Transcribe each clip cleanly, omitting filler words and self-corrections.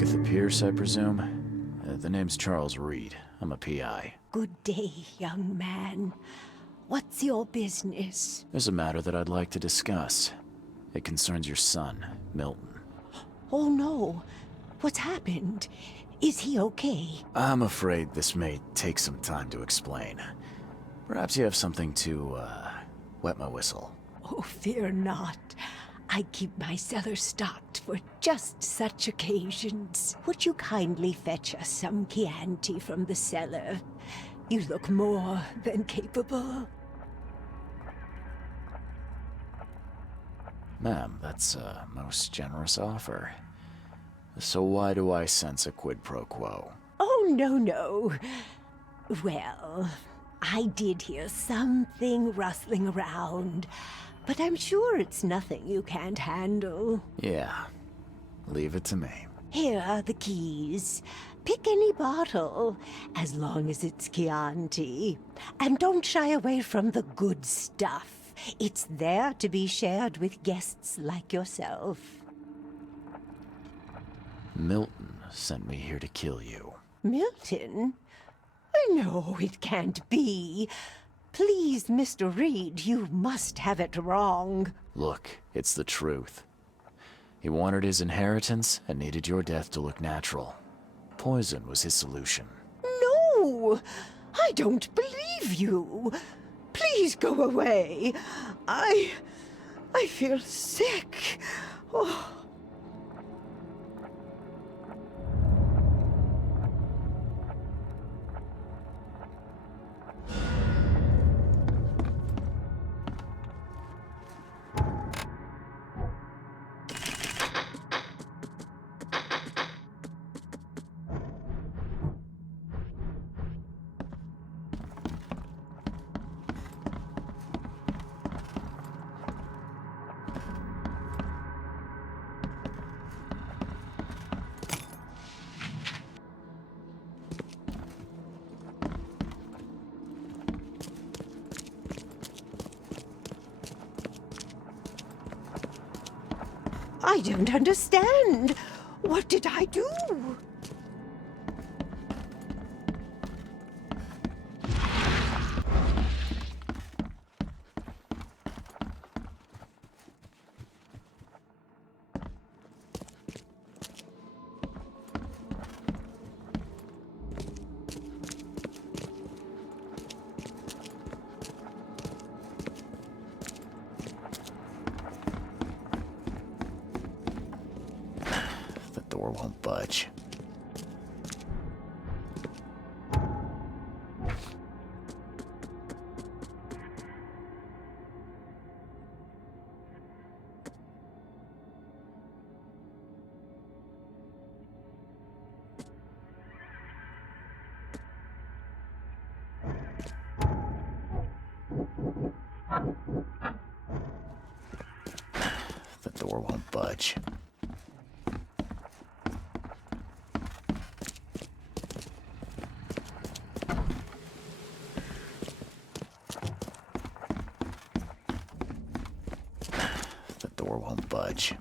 Agatha Pierce, I presume? The name's Charles Reed. I'm a PI. Good day, young man. What's your business? There's a matter that I'd like to discuss. It concerns your son, Milton. Oh no. What's happened? Is he okay? I'm afraid this may take some time to explain. Perhaps you have something to, wet my whistle. Oh, fear not. I keep my cellar stocked for just such occasions. Would you kindly fetch us some Chianti from the cellar? You look more than capable. Ma'am, that's a most generous offer. So why do I sense a quid pro quo? Oh, no. Well, I did hear something rustling around, but I'm sure it's nothing you can't handle. Yeah, leave it to me. Here are the keys. Pick any bottle, as long as it's Chianti. And don't shy away from the good stuff. It's there to be shared with guests like yourself. Milton sent me here to kill you. Milton? No, it can't be. Please, Mr. Reed, you must have it wrong. Look, it's the truth. He wanted his inheritance and needed your death to look natural. Poison was his solution. No! I don't believe you. Please go away. I feel sick. Oh. I don't understand. What did I do? Door won't budge. The door won't budge. Door won't budge.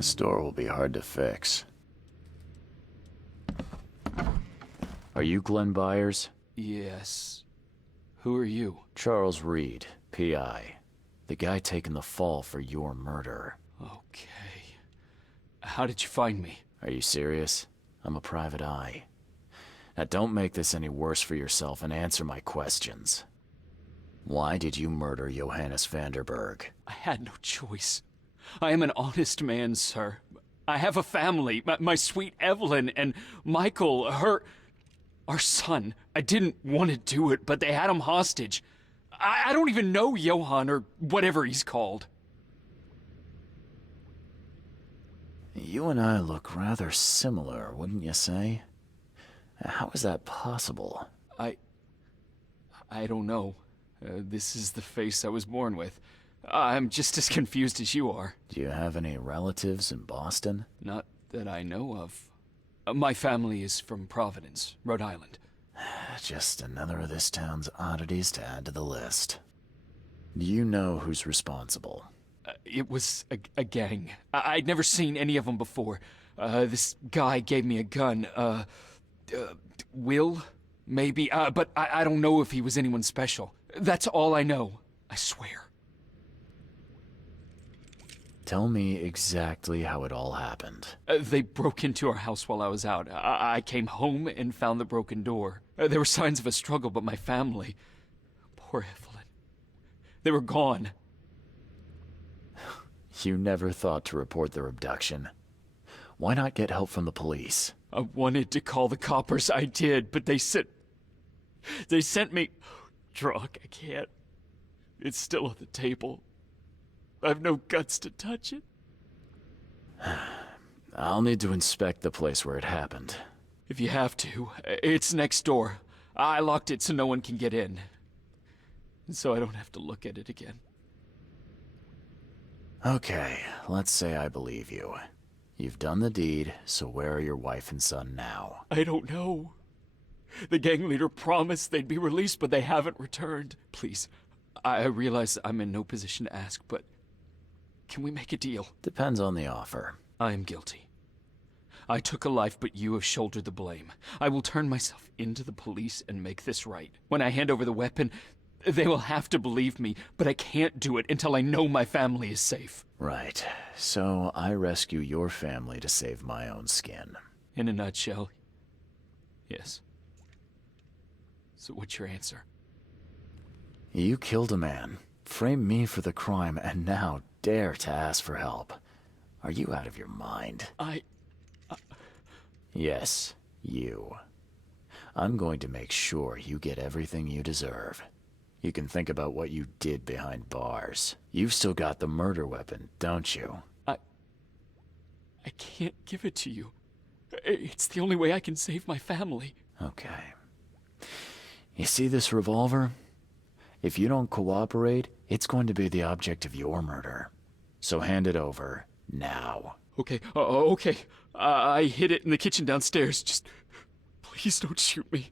This door will be hard to fix. Are you Glenn Byers? Yes. Who are you? Charles Reed, P.I. The guy taking the fall for your murder. Okay. How did you find me? Are you serious? I'm a private eye. Now don't make this any worse for yourself and answer my questions. Why did you murder Johannes Vanderberg? I had no choice. I am an honest man, sir. I have a family, my sweet Evelyn and Michael, our son. I didn't want to do it, but they had him hostage. I don't even know Johann or whatever he's called. You and I look rather similar, wouldn't you say? How is that possible? I don't know. This is the face I was born with. I'm just as confused as you are. Do you have any relatives in Boston? Not that I know of. My family is from Providence, Rhode Island. Just another of this town's oddities to add to the list. Do you know who's responsible? It was a gang. I'd never seen any of them before. This guy gave me a gun. Will? Maybe. But I don't know if he was anyone special. That's all I know. I swear. Tell me exactly how it all happened. They broke into our house while I was out. I came home and found the broken door. There were signs of a struggle, but my family... Poor Evelyn. They were gone. You never thought to report their abduction. Why not get help from the police? I wanted to call the coppers, I did, but they sent me... Drunk, I can't. It's still on the table. I've no guts to touch it. I'll need to inspect the place where it happened. If you have to, it's next door. I locked it so no one can get in. So I don't have to look at it again. Okay, let's say I believe you. You've done the deed, so where are your wife and son now? I don't know. The gang leader promised they'd be released, but they haven't returned. Please, I realize I'm in no position to ask, but can we make a deal? Depends on the offer. I am guilty. I took a life, but you have shouldered the blame. I will turn myself into the police and make this right. When I hand over the weapon, they will have to believe me, but I can't do it until I know my family is safe. Right. So I rescue your family to save my own skin. In a nutshell, yes. So what's your answer? You killed a man, framed me for the crime, and now dare to ask for help. Are you out of your mind? Yes, you. I'm going to make sure you get everything you deserve. You can think about what you did behind bars. You've still got the murder weapon, don't you? I can't give it to you. It's the only way I can save my family. Okay. You see this revolver? If you don't cooperate, it's going to be the object of your murder. So hand it over, now. Okay, okay. I hid it in the kitchen downstairs. Just, please don't shoot me.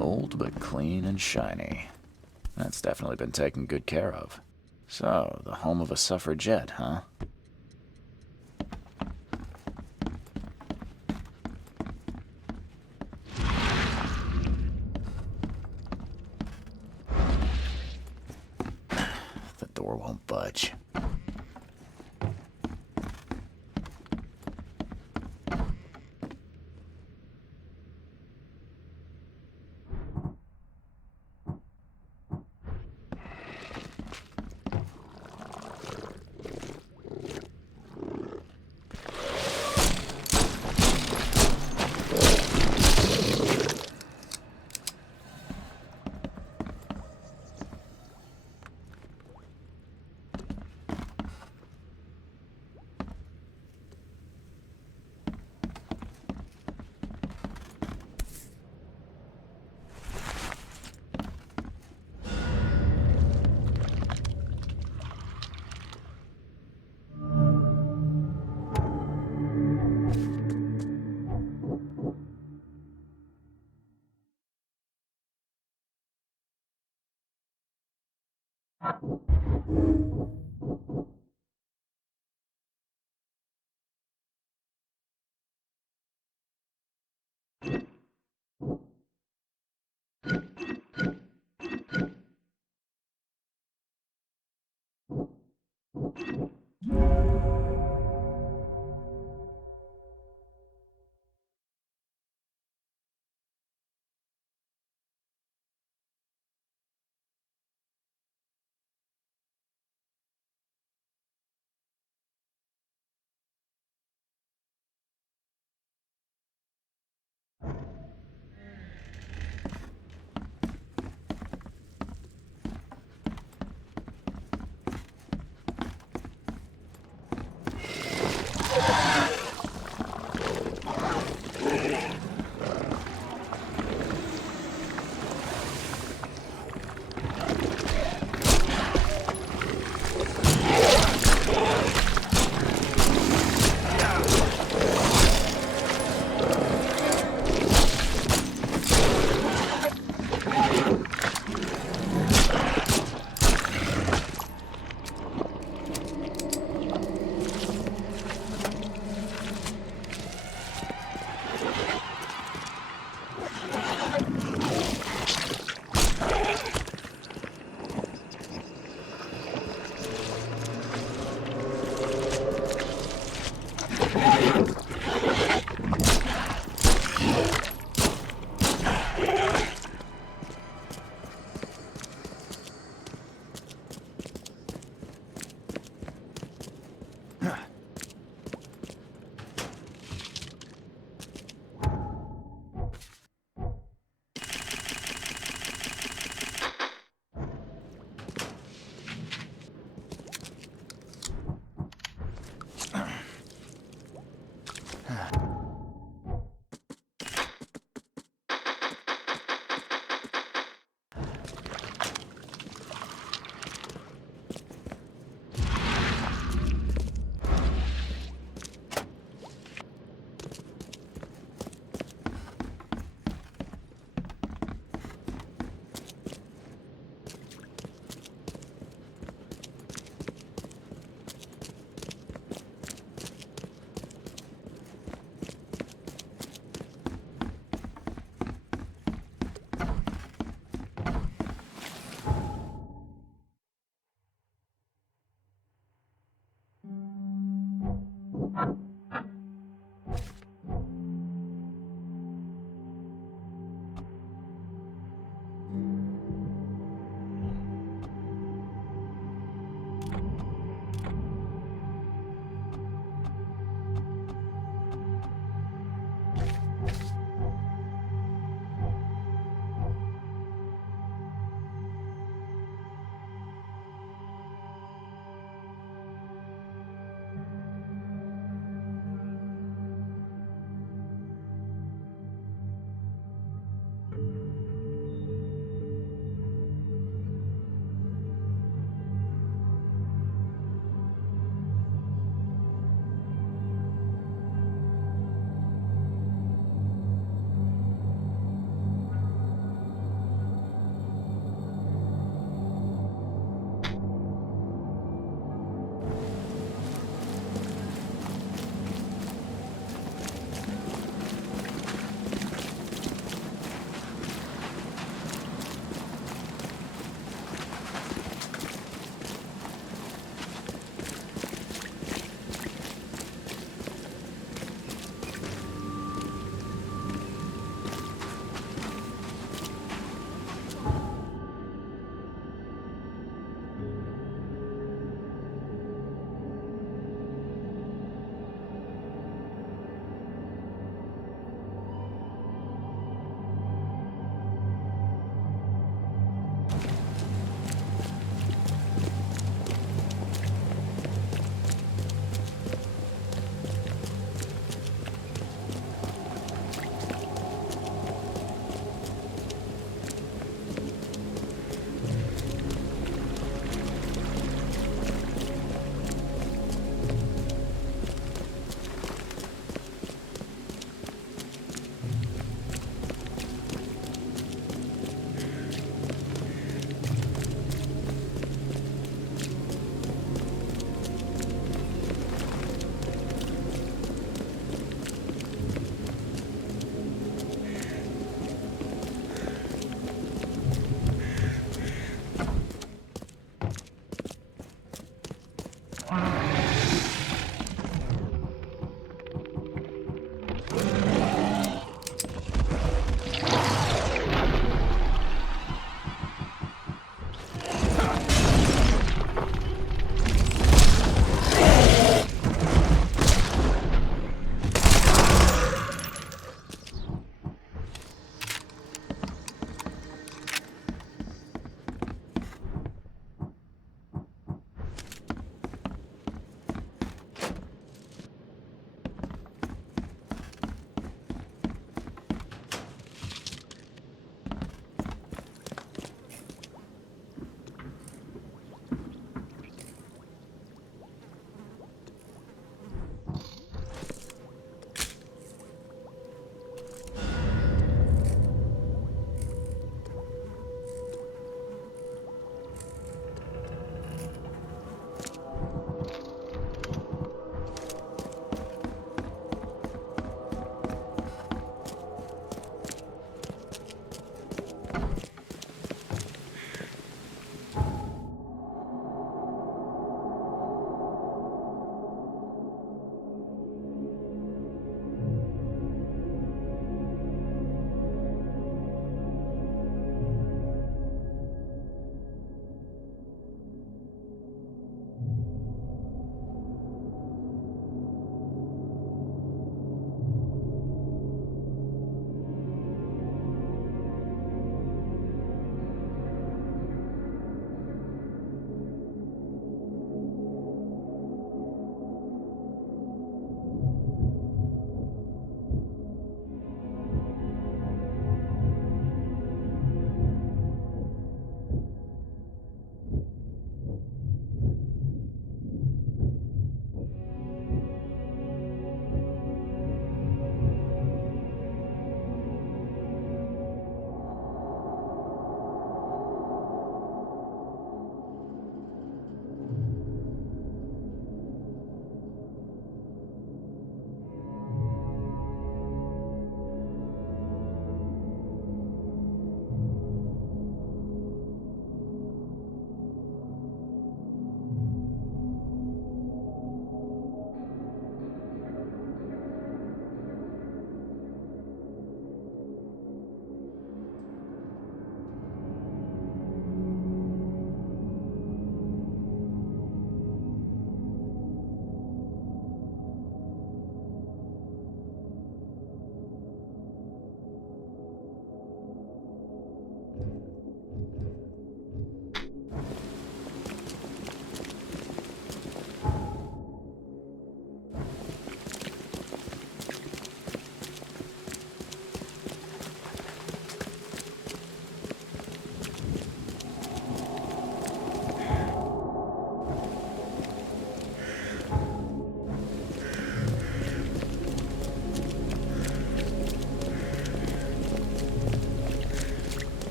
Old but clean and shiny. That's definitely been taken good care of. So, the home of a suffragette, huh? The door won't budge.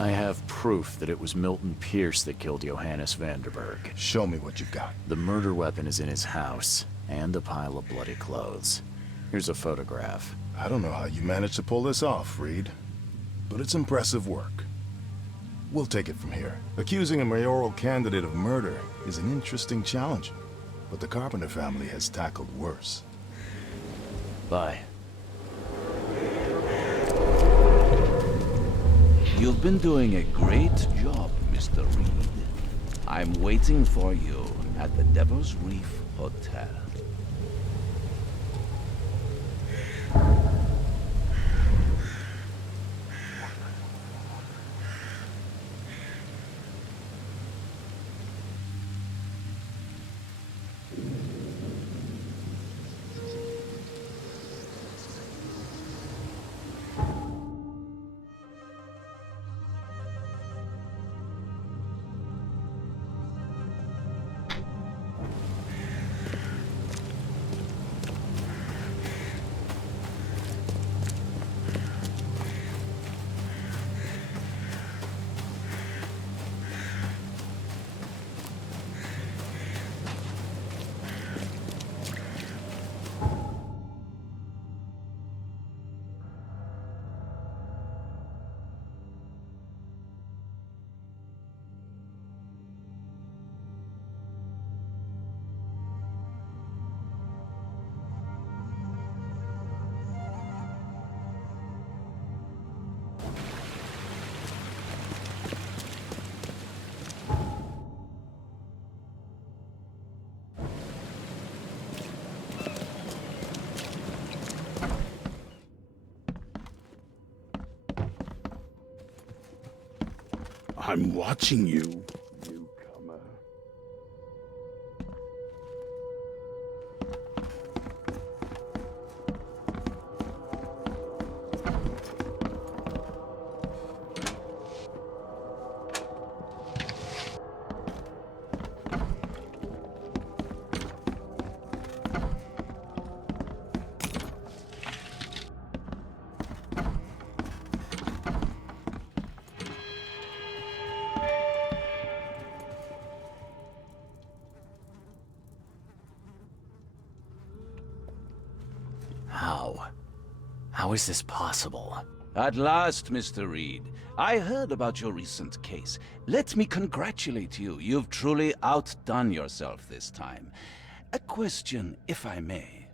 I have proof that it was Milton Pierce that killed Johannes Vanderberg. Show me what you've got. The murder weapon is in his house, and a pile of bloody clothes. Here's a photograph. I don't know how you managed to pull this off, Reed, but it's impressive work. We'll take it from here. Accusing a mayoral candidate of murder is an interesting challenge, but the Carpenter family has tackled worse. Bye. You've been doing a great job, Mr. Reed. I'm waiting for you at the Devil's Reef Hotel. I'm watching you, newcomer. How is this possible? At last, Mr. Reed. I heard about your recent case. Let me congratulate you. You've truly outdone yourself this time. A question, if I may.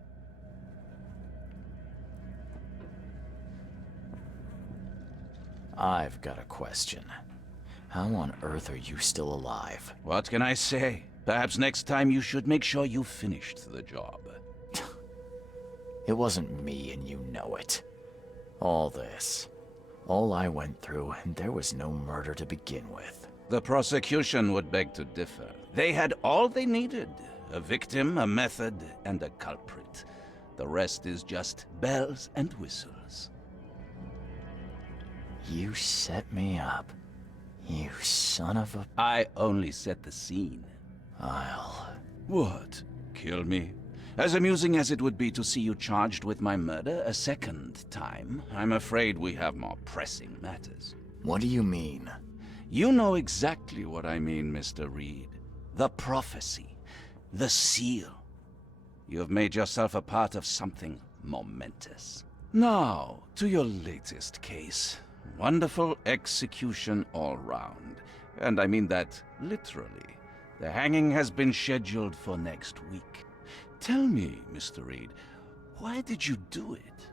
I've got a question. How on earth are you still alive? What can I say? Perhaps next time you should make sure you finished the job. It wasn't me, and you know it. All this. All I went through, and there was no murder to begin with. The prosecution would beg to differ. They had all they needed. A victim, a method, and a culprit. The rest is just bells and whistles. You set me up. You son of a... I only set the scene. I'll... What? Kill me? As amusing as it would be to see you charged with my murder a second time, I'm afraid we have more pressing matters. What do you mean? You know exactly what I mean, Mr. Reed. The prophecy. The seal. You have made yourself a part of something momentous. Now, to your latest case. Wonderful execution all round. And I mean that literally. The hanging has been scheduled for next week. Tell me, Mr. Reed, why did you do it?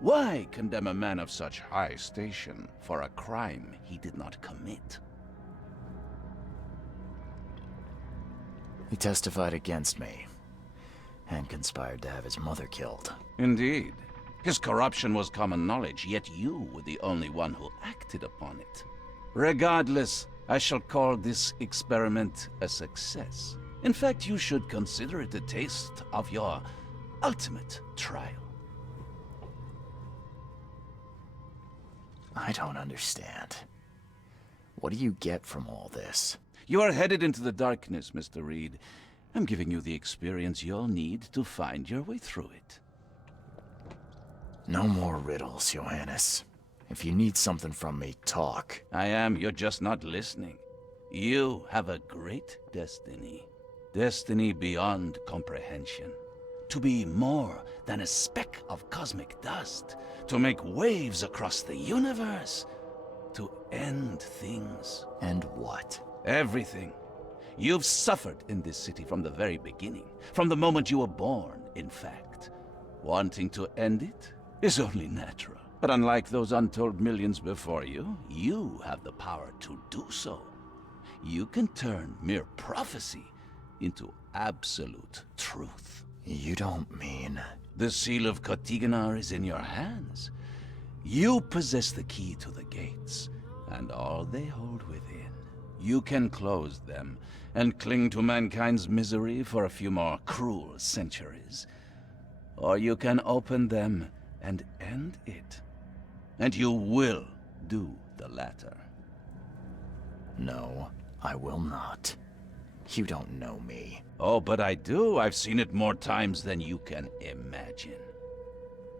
Why condemn a man of such high station for a crime he did not commit? He testified against me, and conspired to have his mother killed. Indeed. His corruption was common knowledge, yet you were the only one who acted upon it. Regardless, I shall call this experiment a success. In fact, you should consider it a taste of your ultimate trial. I don't understand. What do you get from all this? You are headed into the darkness, Mr. Reed. I'm giving you the experience you'll need to find your way through it. No more riddles, Johannes. If you need something from me, talk. I am, you're just not listening. You have a great destiny. Destiny beyond comprehension. To be more than a speck of cosmic dust. To make waves across the universe. To end things. And what? Everything. You've suffered in this city from the very beginning. From the moment you were born, in fact. Wanting to end it is only natural. But unlike those untold millions before you, you have the power to do so. You can turn mere prophecy into absolute truth. You don't mean... The seal of Kotiganar is in your hands. You possess the key to the gates, and all they hold within. You can close them and cling to mankind's misery for a few more cruel centuries. Or you can open them and end it. And you will do the latter. No, I will not. You don't know me. Oh, but I do. I've seen it more times than you can imagine.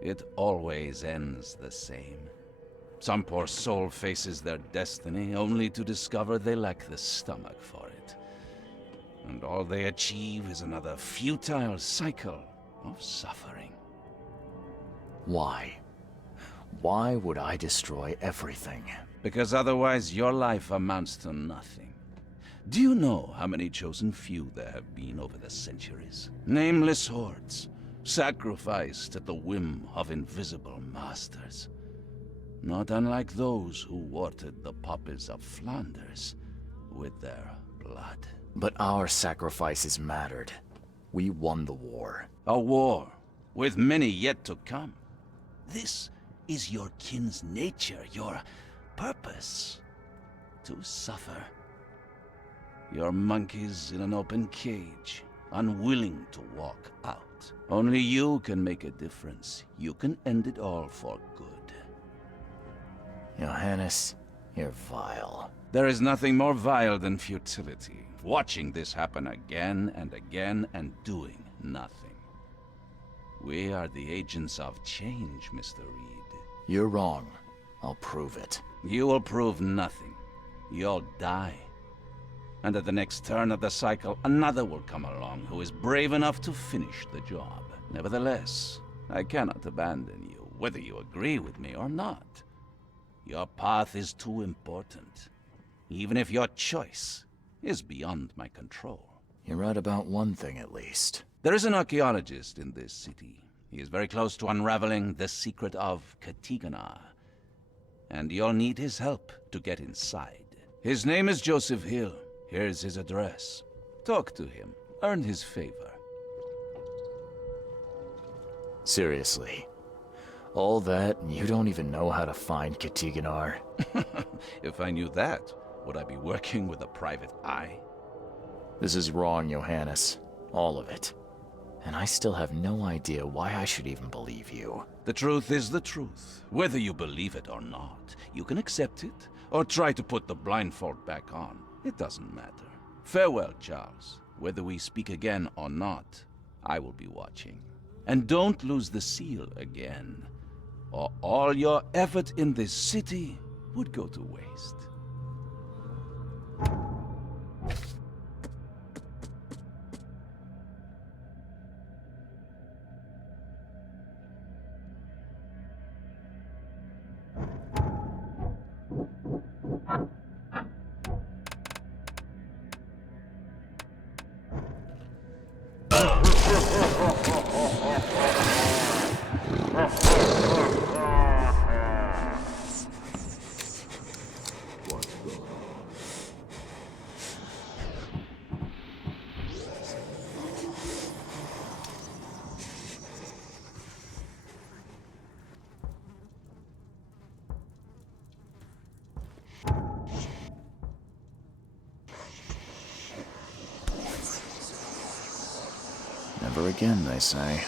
It always ends the same. Some poor soul faces their destiny only to discover they lack the stomach for it. And all they achieve is another futile cycle of suffering. Why? Why would I destroy everything? Because otherwise your life amounts to nothing. Do you know how many chosen few there have been over the centuries? Nameless hordes, sacrificed at the whim of invisible masters. Not unlike those who watered the poppies of Flanders with their blood. But our sacrifices mattered. We won the war. A war, with many yet to come. This is your kin's nature, your purpose. To suffer. You're monkeys in an open cage, unwilling to walk out. Only you can make a difference. You can end it all for good. Johannes, you're vile. There is nothing more vile than futility. Watching this happen again and again and doing nothing. We are the agents of change, Mr. Reed. You're wrong. I'll prove it. You will prove nothing. You'll die. And at the next turn of the cycle, another will come along who is brave enough to finish the job. Nevertheless, I cannot abandon you, whether you agree with me or not. Your path is too important, even if your choice is beyond my control. You're right about one thing, at least. There is an archaeologist in this city. He is very close to unraveling the secret of Kotiganar. And you'll need his help to get inside. His name is Joseph Hill. Here's his address. Talk to him. Earn his favor. Seriously. All that, and you don't even know how to find Kotiganar? If I knew that, would I be working with a private eye? This is wrong, Johannes. All of it. And I still have no idea why I should even believe you. The truth is the truth. Whether you believe it or not, you can accept it, or try to put the blindfold back on. It doesn't matter. Farewell, Charles. Whether we speak again or not, I will be watching. And don't lose the seal again, or all your effort in this city would go to waste. Never again, they say.